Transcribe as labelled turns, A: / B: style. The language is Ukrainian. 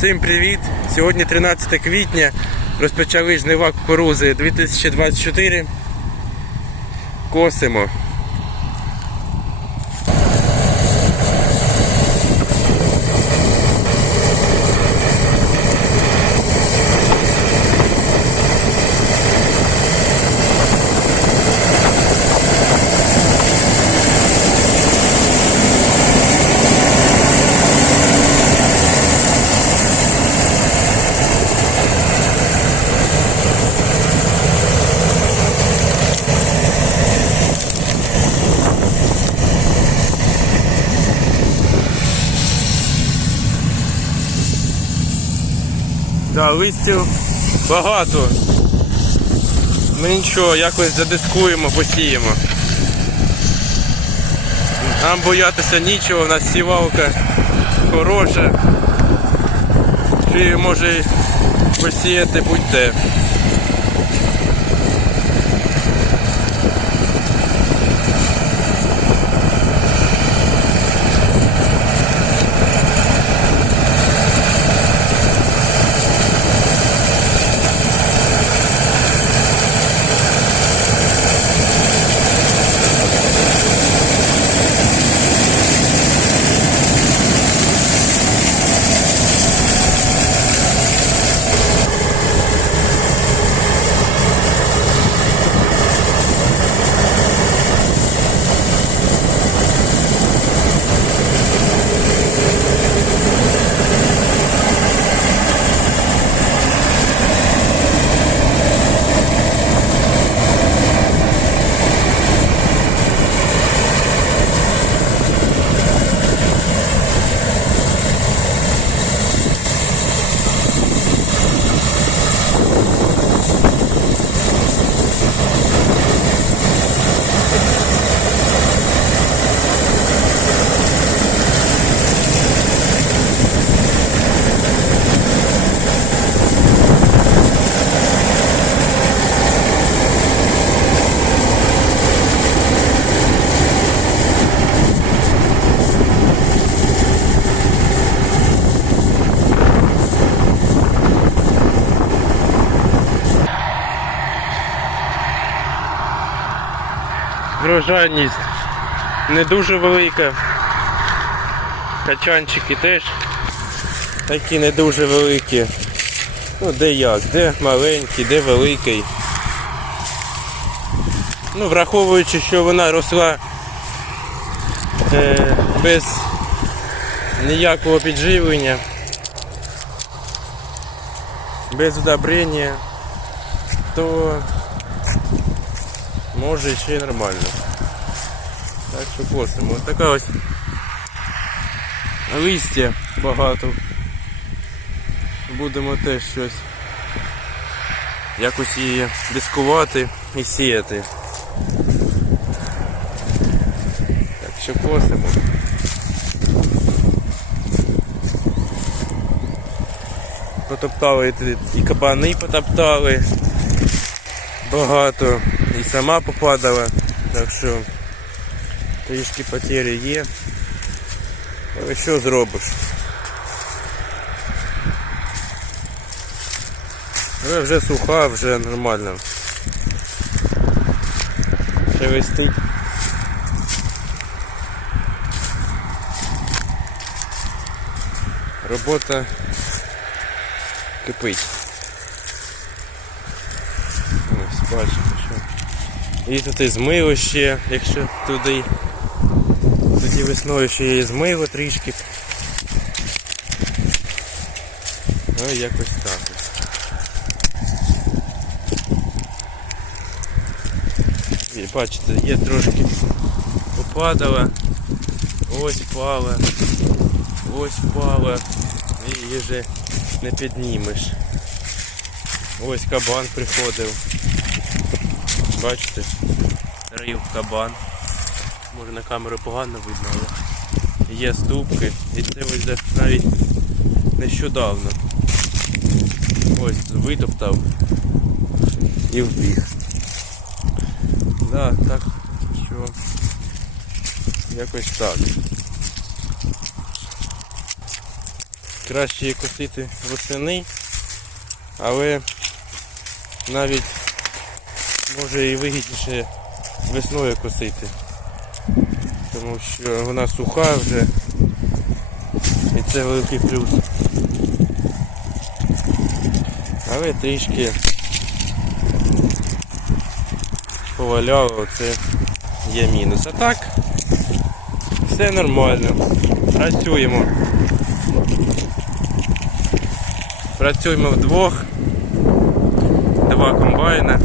A: Всім привіт! Сьогодні 13 квітня. Розпочали жнива кукурузи 2024. Косимо. Да, листів багато. Ми нічого, якось задискуємо, посіємо. Нам боятися нічого, у нас сівалка хороша. Чи може посіяти будь-де. Врожайність не дуже велика. Качанчики теж такі не дуже великі. Ну де як, де маленький, де великий. Ну, враховуючи, що вона росла е, без ніякого підживлення, без удобрення, то може ще нормально. Так що косимо. Ось така ось листя багато. Будемо теж щось якось її дискувати і сіяти. Так що косимо. Потоптали і кабани потоптали багато і сама попадала, так що трішки потері є. Але що зробиш? Але вже суха, вже нормально. Шелестить. Робота кипить. Ось бачимо, що. І тут і змило ще, якщо туди. Тоді весною ще і змило трішки. Ну якось так. ось. І бачите, є трошки попадала, ось впала, ось впала, і її вже не піднімеш. Ось кабан приходив. Бачите? Рив кабан. Може на камеру погано видно, але є ступки. І це ось навіть нещодавно. Ось витоптав і вбіг. Да, так що якось так. краще косити восени, але навіть може і вигідніше весною косити. Тому що вона суха вже і це великий плюс. Але трішки поваляло, це є мінус. А так, все нормально. Працюємо. Працюємо вдвох. Два комбайна.